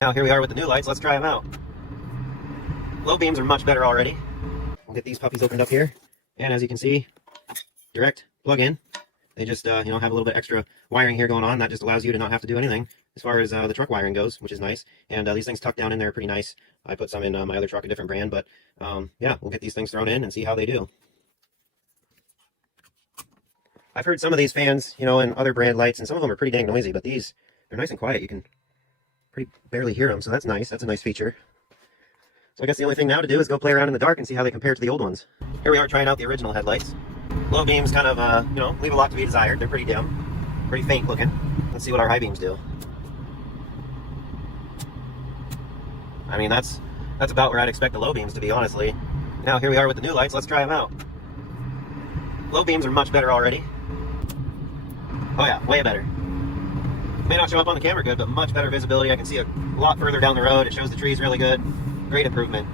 Now here we are with the new lights. Let's try them out. Low beams are much better already. We'll get these puppies opened up here, and as you can see, direct plug in. They just have a little bit extra wiring here going on. That just allows you to not have to do anything as far as the truck wiring goes, which is nice. And these things tuck down in there pretty nice. I put some in my other truck, a different brand, but yeah, we'll get these things thrown in and see how they do. I've heard some of these fans, in other brand lights, and some of them are pretty dang noisy, but these, they're nice and quiet. You can pretty barely hear them, so that's nice. That's a nice feature. So I guess the only thing now to do is go play around in the dark and see how they compare to the old ones. Here we are trying out the original headlights. Low beams kind of, leave a lot to be desired. They're pretty dim, pretty faint looking. Let's see what our high beams do. I mean, that's about where I'd expect the low beams to be, honestly. Now here we are with the new lights. Let's try them out. Low beams are much better already. Oh yeah, way better. May not show up on the camera good, but much better visibility. I can see a lot further down the road. It shows the trees really good. Great improvement.